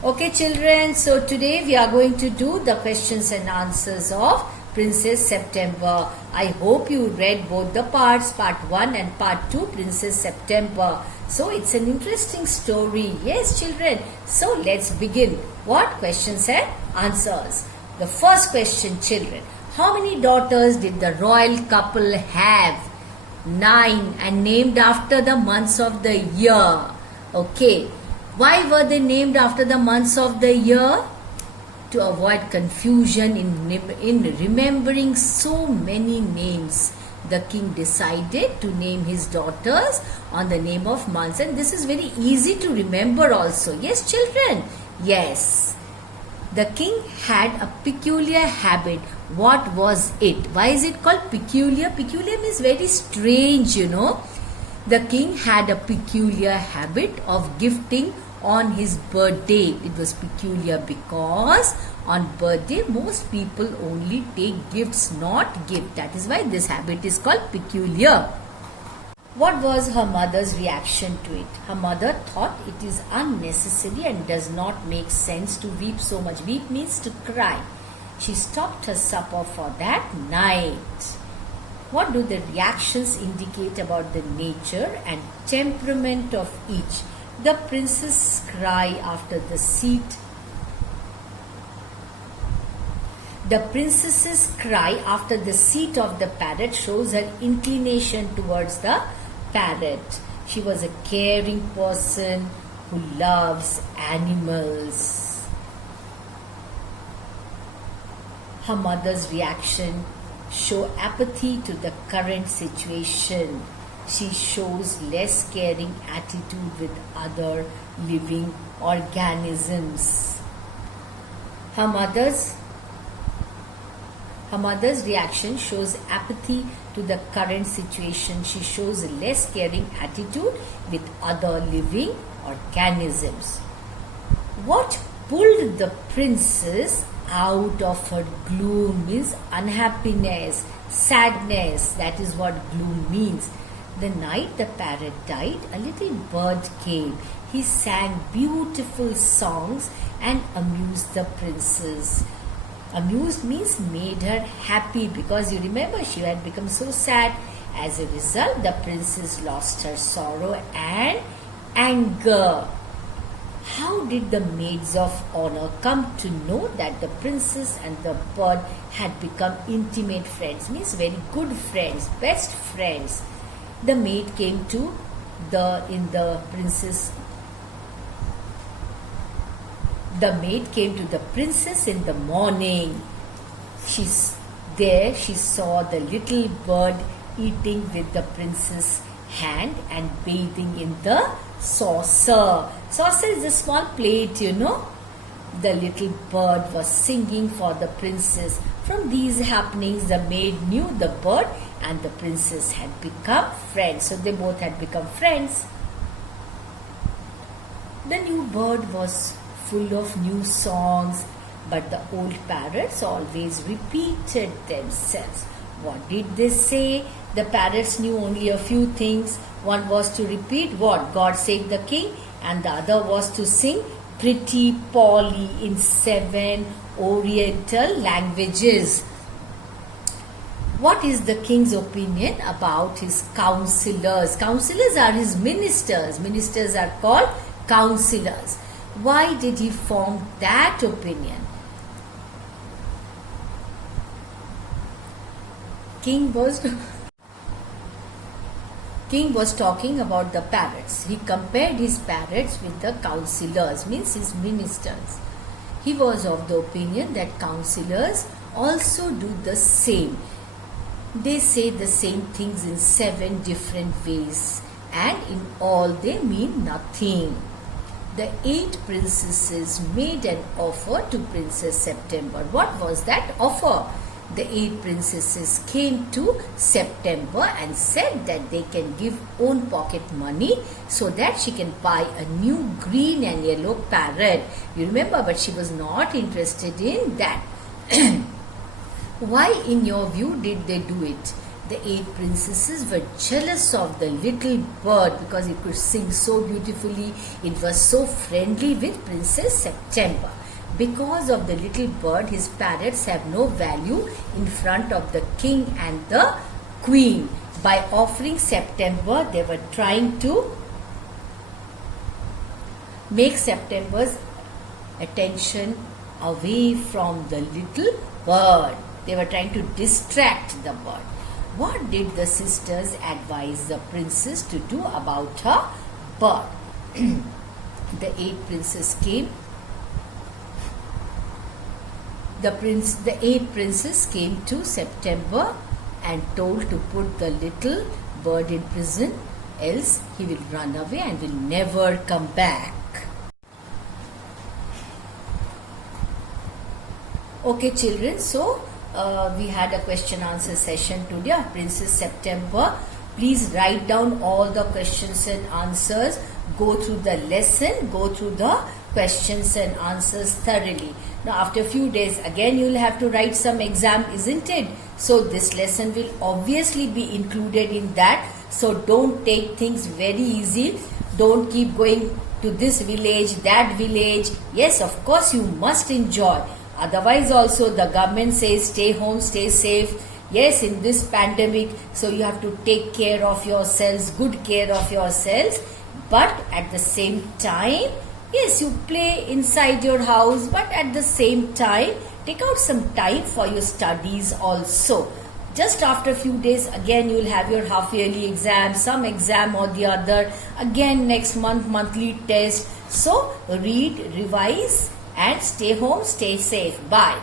Okay children, so today we are going to do the questions and answers of Princess September. I hope you read both the parts, part 1 and part 2, Princess September. So it's an interesting story. Yes children, so let's begin. What questions and answers? The first question children, how many daughters did the royal couple have? 9 and named after the months of the year. Okay. Why were they named after the months of the year? To avoid confusion in remembering so many names, the king decided to name his daughters on the name of months. And this is very easy to remember also. Yes, children? Yes. The king had a peculiar habit. What was it? Why is it called peculiar? Peculiar means very strange, you know. The king had a peculiar habit of gifting on his birthday. It was peculiar because on birthday most people only take gifts, not gift. That is why this habit is called peculiar. What was her mother's reaction to it? Her mother thought it is unnecessary and does not make sense to weep so much. Weep means to cry. She stopped her supper for that night. What do the reactions indicate about the nature and temperament of each? The princess cry after the seat. The princess's cry after the seat of the parrot shows her inclination towards the parrot. She was a caring person who loves animals. Her mother's reaction show apathy to the current situation. She shows less caring attitude with other living organisms. Her mother's reaction shows apathy to the current situation. She shows less caring attitude with other living organisms. What pulled the princess out of her gloom means unhappiness, sadness. That is what gloom means. The night the parrot died, a little bird came. He sang beautiful songs and amused the princess. Amused means made her happy because you remember she had become so sad. As a result, the princess lost her sorrow and anger. How did the maids of honor come to know that the princess and the bird had become intimate friends? Means very good friends, best friends. The maid came to the princess in the morning. She saw the little bird eating with the princess' hand and bathing in the saucer. Saucer is a small plate, you know. The little bird was singing for the princess. From these happenings, the maid knew the bird and the princess had become friends. So they both had become friends. The new bird was full of new songs, but the old parrots always repeated themselves. What did they say? The parrots knew only a few things. One was to repeat what? God save the king. And the other was to sing Pretty Polly in 7 Oriental languages. What is the king's opinion about his counselors? Counselors are his ministers. Ministers are called counselors. Why did he form that opinion? King was talking about the parrots. He compared his parrots with the counselors, means his ministers. He was of the opinion that counselors also do the same. They say the same things in 7 different ways, and in all they mean nothing. The 8 princesses made an offer to Princess September. What was that offer? The 8 princesses came to September and said that they can give own pocket money so that she can buy a new green and yellow parrot. You remember, but she was not interested in that. Why, in your view, did they do it? The 8 princesses were jealous of the little bird because it could sing so beautifully. It was so friendly with Princess September. Because of the little bird, his parrots have no value in front of the king and the queen. By offering September, they were trying to make September's attention away from the little bird. They were trying to distract the bird. What did the sisters advise the princess to do about her bird? The 8 princes came. The 8 princes came to September and told to put the little bird in prison, else he will run away and will never come back. Okay children, so we had a question answer session today of Princess September. Please write down all the questions and answers. Go through the lesson, go through the questions and answers thoroughly. Now after a few days again you will have to write some exam, isn't it? So this lesson will obviously be included in that. So don't take things very easy. Don't keep going to this village, that village. Yes, of course you must enjoy. Otherwise also the government says stay home, stay safe. Yes, in this pandemic, so you have to take care of yourselves, good care of yourselves. But at the same time, yes, you play inside your house, but at the same time, take out some time for your studies also. Just after a few days, again you will have your half-yearly exam, some exam or the other. Again next month, monthly test. So read, revise and stay home, stay safe. Bye.